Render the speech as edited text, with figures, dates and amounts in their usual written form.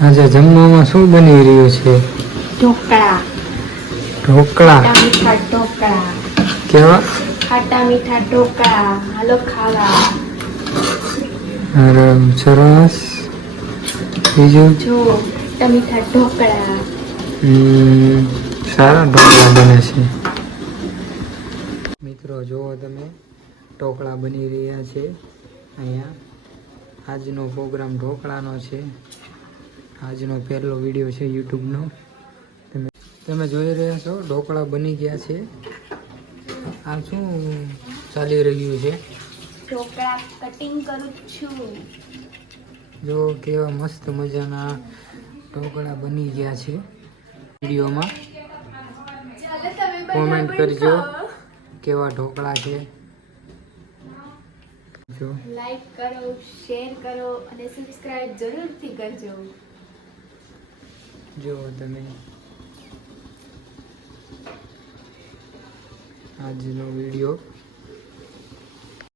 આજે જમવામાં શું બની રહ્યું છે? ઢોકળા. ઢોકળા. ખાટા મીઠા ઢોકળા. કેવા? ખાટા મીઠા ઢોકળા. હાલો ખાવા. અરે સરસ. બીજું? જો ખાટા મીઠા ઢોકળા. સારા ઢોકળા બને છે. મિત્રો જુઓ તમે, ઢોકળા બની રહ્યા છે અહીંયા. આજનો પ્રોગ્રામ ઢોકળાનો છે. આજનો પહેલો વિડીયો છે યુટ્યુબનો. તમે જોઈ રહ્યા છો ઢોકળા બની ગયા છે. આ શું ચાલી રહ્યું છે? ઢોકળા કટિંગ કરું છું. જો કેવા મસ્ત મજાના ઢોકળા બની ગયા છે. વિડીયોમાં કોમેન્ટ કરજો કેવા ઢોકળા છે. જો લાઈક કરો, શેર કરો અને સબસ્ક્રાઇબ જરૂરથી કરજો. જો તમે આજનો વિડીયો